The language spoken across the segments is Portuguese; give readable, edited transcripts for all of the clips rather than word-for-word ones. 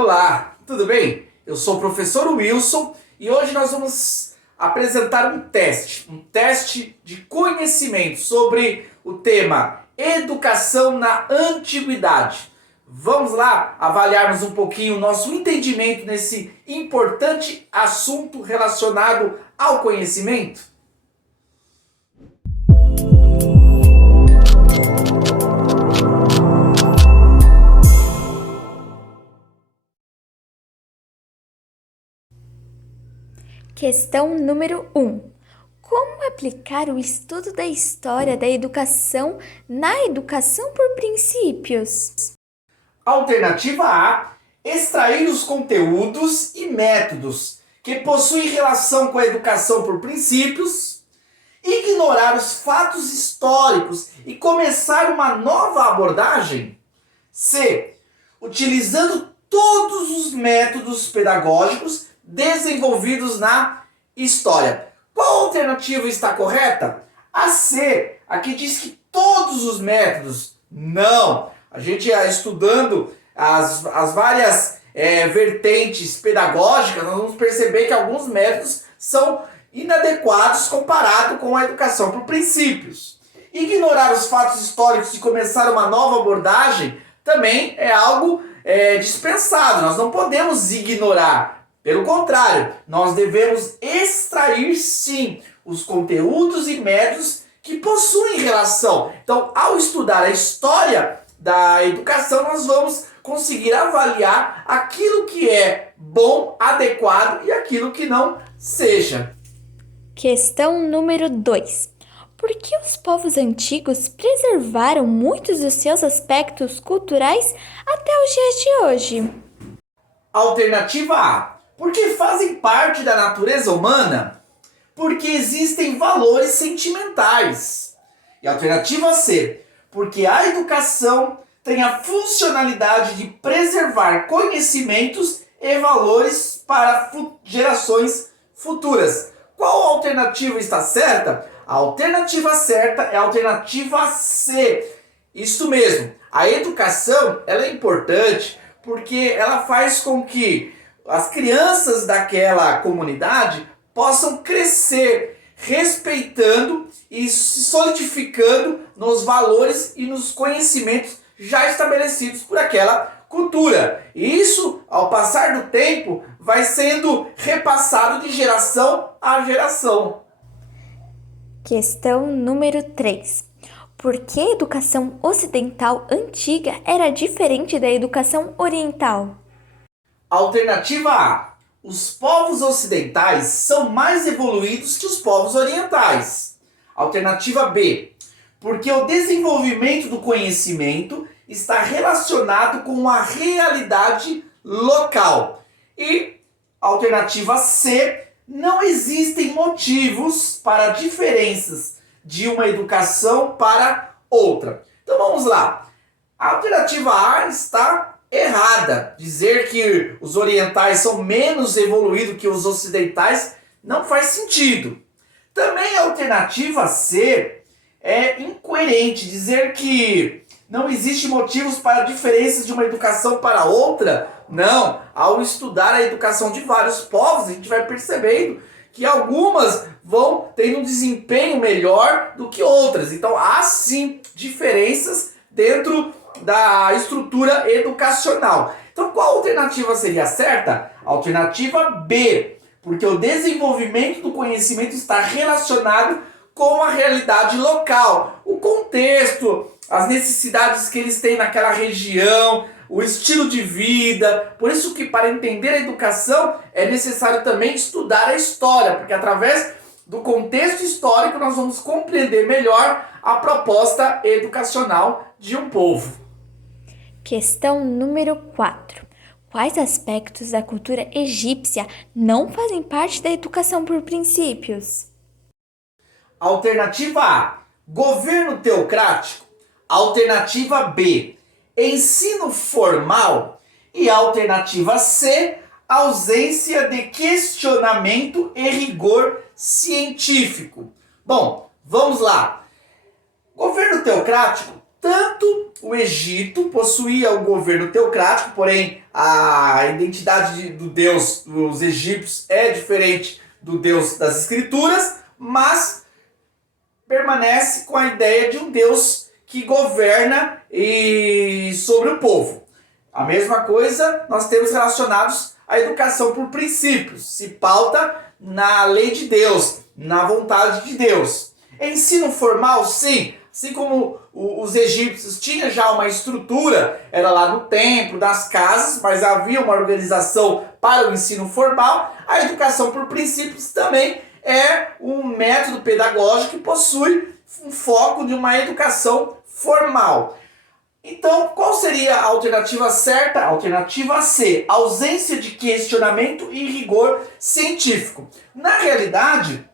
Olá, tudo bem? Eu sou o professor Wilson e hoje nós vamos apresentar um teste de conhecimento sobre o tema Educação na Antiguidade. Vamos lá avaliarmos um pouquinho o nosso entendimento nesse importante assunto relacionado ao conhecimento? Questão número 1. Como aplicar o estudo da história da educação na educação por princípios? Alternativa A: extrair os conteúdos e métodos que possuem relação com a educação por princípios, ignorar os fatos históricos e começar uma nova abordagem. C: utilizando todos os métodos pedagógicos desenvolvidos na história. Qual alternativa está correta? A C, aqui diz que todos os métodos. Não! A gente estudando as várias vertentes pedagógicas, nós vamos perceber que alguns métodos são inadequados comparado com a educação por princípios. Ignorar os fatos históricos e começar uma nova abordagem também é algo dispensado. Nós não podemos ignorar. Pelo contrário, nós devemos extrair sim os conteúdos e métodos que possuem relação. Então, ao estudar a história da educação, nós vamos conseguir avaliar aquilo que é bom, adequado e aquilo que não seja. Questão número 2. Por que os povos antigos preservaram muitos dos seus aspectos culturais até os dias de hoje? Alternativa A: porque fazem parte da natureza humana, porque existem valores sentimentais. E alternativa C: porque a educação tem a funcionalidade de preservar conhecimentos e valores para gerações futuras. Qual alternativa está certa? A alternativa certa é a alternativa C. Isso mesmo, a educação ela é importante porque ela faz com que as crianças daquela comunidade possam crescer respeitando e se solidificando nos valores e nos conhecimentos já estabelecidos por aquela cultura. E isso, ao passar do tempo, vai sendo repassado de geração a geração. Questão número 3. Por que a educação ocidental antiga era diferente da educação oriental? Alternativa A: os povos ocidentais são mais evoluídos que os povos orientais. Alternativa B: porque o desenvolvimento do conhecimento está relacionado com a realidade local. E alternativa C: não existem motivos para diferenças de uma educação para outra. Então vamos lá. A alternativa A está errada. Dizer que os orientais são menos evoluídos que os ocidentais não faz sentido. Também a alternativa C é incoerente. Dizer que não existe motivos para diferenças de uma educação para outra. Não. Ao estudar a educação de vários povos, a gente vai percebendo que algumas vão tendo um desempenho melhor do que outras. Então há sim diferenças dentro da estrutura educacional. Então qual alternativa seria certa? Alternativa B, porque o desenvolvimento do conhecimento está relacionado com a realidade local, o contexto, as necessidades que eles têm naquela região, o estilo de vida. Por isso que para entender a educação é necessário também estudar a história, porque através do contexto histórico nós vamos compreender melhor a proposta educacional de um povo. Questão número 4. Quais aspectos da cultura egípcia não fazem parte da educação por princípios? Alternativa A: governo teocrático. Alternativa B: ensino formal. E alternativa C: ausência de questionamento e rigor científico. Bom, vamos lá. Governo teocrático Tanto o Egito possuía o governo teocrático, porém a identidade do Deus dos egípcios é diferente do Deus das Escrituras, mas permanece com a ideia de um Deus que governa sobre o povo. A mesma coisa nós temos relacionados à educação por princípios, se pauta na lei de Deus, na vontade de Deus. Ensino formal, sim, assim como os egípcios tinham já uma estrutura, era lá no templo, nas casas, mas havia uma organização para o ensino formal. A educação por princípios também é um método pedagógico que possui um foco de uma educação formal. Então, qual seria a alternativa certa? A alternativa C, ausência de questionamento e rigor científico. Na realidade,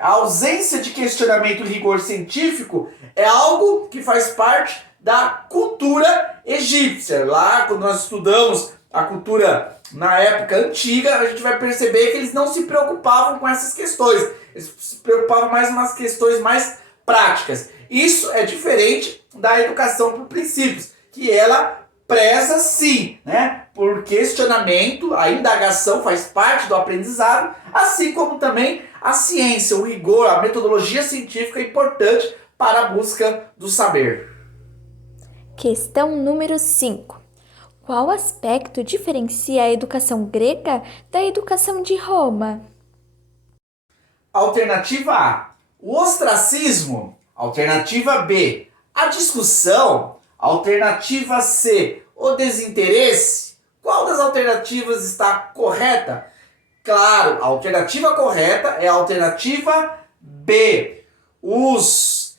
a ausência de questionamento e rigor científico é algo que faz parte da cultura egípcia. Lá, quando nós estudamos a cultura na época antiga, a gente vai perceber que eles não se preocupavam com essas questões. Eles se preocupavam mais nas questões mais práticas. Isso é diferente da educação por princípios, que ela preza sim, né, por questionamento, a indagação faz parte do aprendizado, assim como também a ciência, o rigor, a metodologia científica é importante para a busca do saber. Questão número 5. Qual aspecto diferencia a educação grega da educação de Roma? Alternativa A, o ostracismo. Alternativa B, a discussão. Alternativa C, o desinteresse. Qual das alternativas está correta? Claro, a alternativa correta é a alternativa B. Os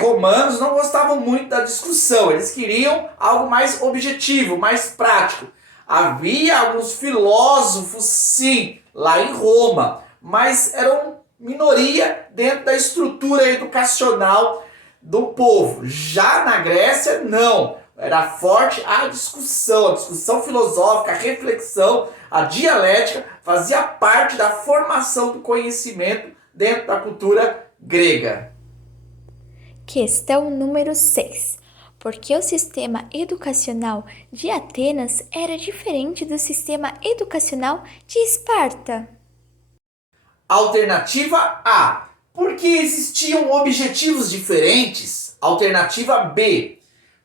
romanos não gostavam muito da discussão, eles queriam algo mais objetivo, mais prático. Havia alguns filósofos, sim, lá em Roma, mas eram minoria dentro da estrutura educacional do povo. Já na Grécia, não. Era forte a discussão filosófica, a reflexão, a dialética fazia parte da formação do conhecimento dentro da cultura grega. Questão número 6. Por que o sistema educacional de Atenas era diferente do sistema educacional de Esparta? Alternativa A, porque existiam objetivos diferentes. Alternativa B,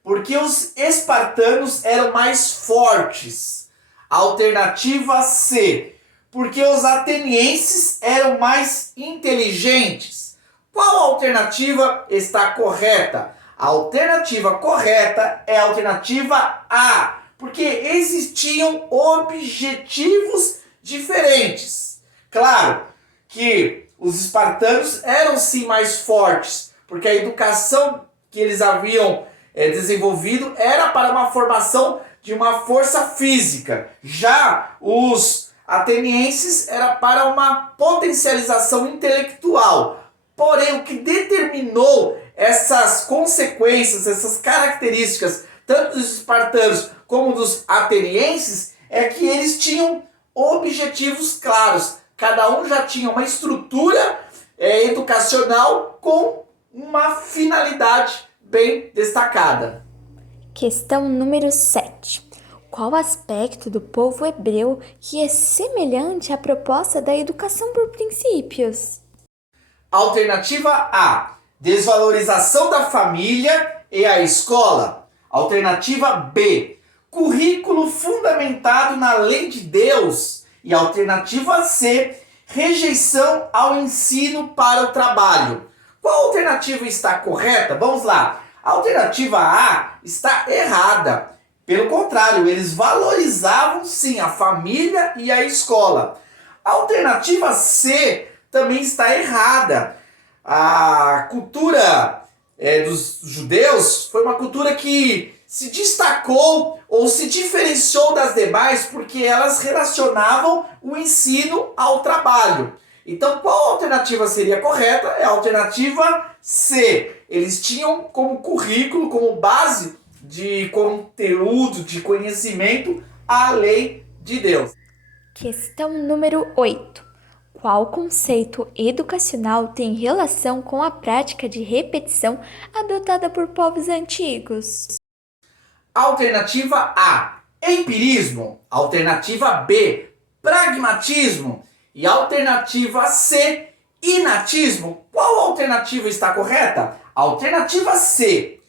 porque os espartanos eram mais fortes. Alternativa C, porque os atenienses eram mais inteligentes. Qual alternativa está correta? A alternativa correta é a alternativa A, porque existiam objetivos diferentes. Claro que os espartanos eram sim mais fortes, porque a educação que eles haviam desenvolvido era para uma formação de uma força física. Já os atenienses era para uma potencialização intelectual. Porém, o que determinou essas consequências, essas características, tanto dos espartanos como dos atenienses, é que eles tinham objetivos claros. Cada um já tinha uma estrutura educacional com uma finalidade bem destacada. Questão número 7. Qual aspecto do povo hebreu que é semelhante à proposta da educação por princípios? Alternativa A, desvalorização da família e a escola. Alternativa B, currículo fundamentado na lei de Deus. E alternativa C, rejeição ao ensino para o trabalho. Qual alternativa está correta? Vamos lá. A alternativa A está errada. Pelo contrário, eles valorizavam sim a família e a escola. A alternativa C também está errada. A cultura dos judeus foi uma cultura que se destacou ou se diferenciou das demais porque elas relacionavam o ensino ao trabalho. Então, qual alternativa seria correta? É a alternativa C. Eles tinham como currículo, como base de conteúdo, de conhecimento, a lei de Deus. Questão número 8. Qual conceito educacional tem relação com a prática de repetição adotada por povos antigos? Alternativa A, empirismo. Alternativa B, pragmatismo. E alternativa C, inatismo. Qual alternativa está correta? Alternativa C.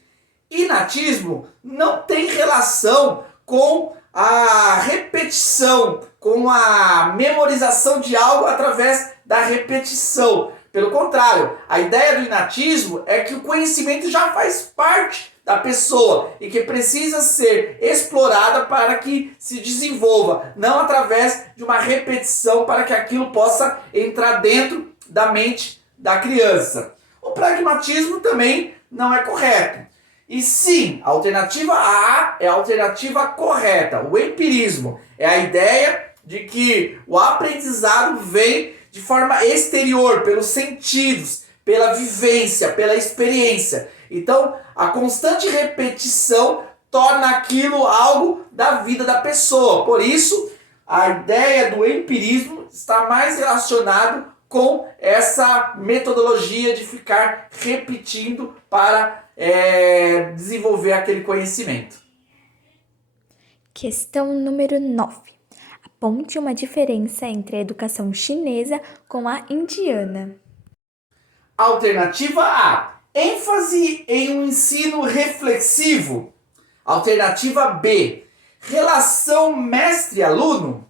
Inatismo não tem relação com a repetição, com a memorização de algo através da repetição. Pelo contrário, a ideia do inatismo é que o conhecimento já faz parte da pessoa e que precisa ser explorada para que se desenvolva, não através de uma repetição para que aquilo possa entrar dentro da mente da criança. O pragmatismo também não é correto. E sim, a alternativa A é a alternativa correta. O empirismo é a ideia de que o aprendizado vem de forma exterior, pelos sentidos, pela vivência, pela experiência. Então, a constante repetição torna aquilo algo da vida da pessoa. Por isso, a ideia do empirismo está mais relacionado com essa metodologia de ficar repetindo para desenvolver aquele conhecimento. Questão número 9. Aponte uma diferença entre a educação chinesa com a indiana. Alternativa A, ênfase em um ensino reflexivo. Alternativa B, relação mestre-aluno.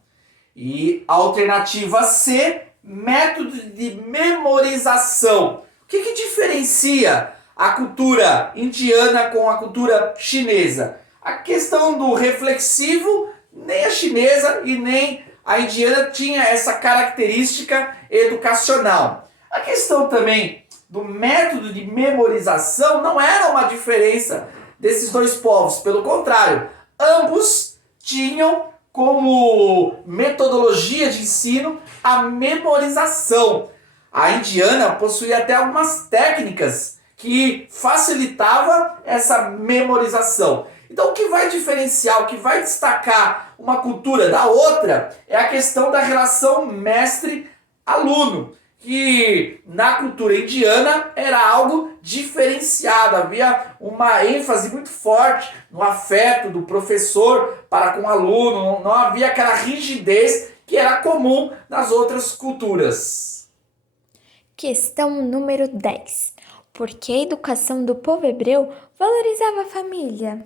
E alternativa C, método de memorização. O que diferencia a cultura indiana com a cultura chinesa? A questão do reflexivo, nem a chinesa e nem a indiana tinha essa característica educacional. A questão também do método de memorização não era uma diferença desses dois povos, pelo contrário, ambos tinham como metodologia de ensino a memorização. A indiana possuía até algumas técnicas que facilitava essa memorização. Então o que vai diferenciar, o que vai destacar uma cultura da outra é a questão da relação mestre-aluno, que na cultura indiana era algo diferenciado, havia uma ênfase muito forte no afeto do professor para com o aluno, não havia aquela rigidez que era comum nas outras culturas. Questão número 10. Por que a educação do povo hebreu valorizava a família?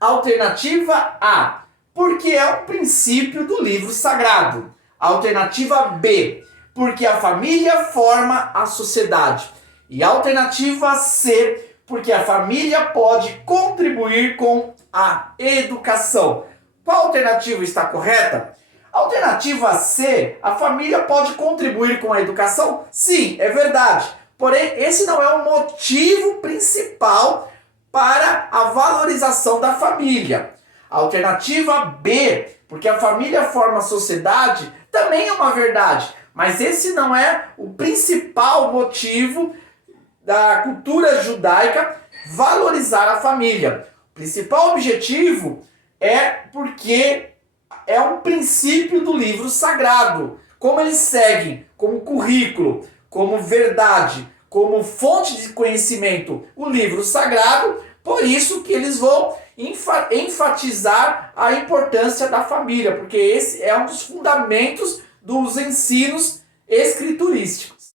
Alternativa A, porque é um princípio do livro sagrado. Alternativa B, porque a família forma a sociedade. E alternativa C, porque a família pode contribuir com a educação. Qual alternativa está correta? Alternativa C, a família pode contribuir com a educação? Sim, é verdade. Porém, esse não é o motivo principal para a valorização da família. Alternativa B, porque a família forma a sociedade, também é uma verdade. Mas esse não é o principal motivo da cultura judaica valorizar a família. O principal objetivo é porque é um princípio do livro sagrado. Como eles seguem como currículo, como verdade, como fonte de conhecimento o livro sagrado, por isso que eles vão enfatizar a importância da família, porque esse é um dos fundamentos dos ensinos escriturísticos.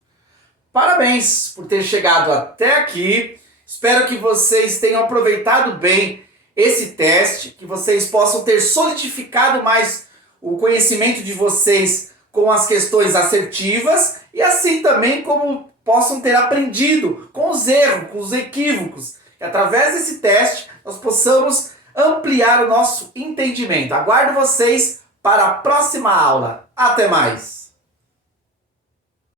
Parabéns por ter chegado até aqui. Espero que vocês tenham aproveitado bem esse teste, que vocês possam ter solidificado mais o conhecimento de vocês com as questões assertivas e assim também como possam ter aprendido com os erros, com os equívocos. E através desse teste nós possamos ampliar o nosso entendimento. Aguardo vocês para a próxima aula. Até mais!